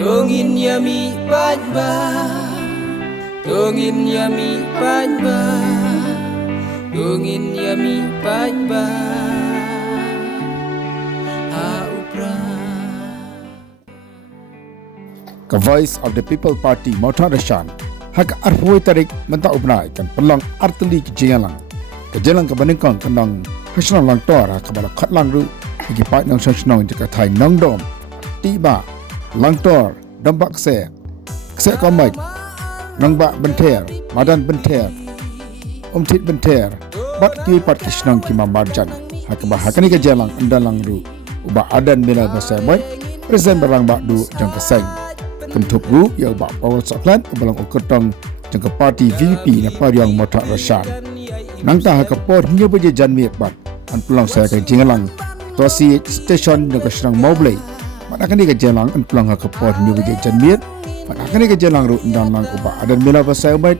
Dongin yami Paidbah, dongin yami Paidbah, dongin yami Paidbah. The Voice of the People Party Motarashan hak arfoi Tarik menta ubnai kan pelang arteli ke jalan ke baningkang kandang hasilong Langtor ke bala khatlang ru bagi pat nang sanong ke thai nang dom tiba Langtor dambak se komai nang ba benter madan benter tit benter bat ki pat kisnang ki mamarjan hak ba hakani ke jalan andalang ru uba adan mila basai present barang ba du jang keseng Kentup group yang bak power saklan ubalang uketong jangka parti VP na pariang motak rasyad. Nang tah kapor hingga baje janmi bat an pulang saya ke jingalang tosi station jangka serang Mawblei. Mat akan ke jalang an pulang kapor hingga baje janmi mat akan ke jalang ru ndang lang uba adan mela basai ubat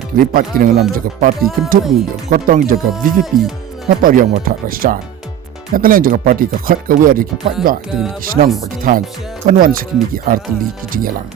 mat lipat kini ngalam jangka parti kentup group yang kotong jangka VP na pariang motak rasyad. Nak kalian juga parti ke khat ke wer di Paidbah dengan senang bagi tan kanuan sekini ki arteli ki jingalang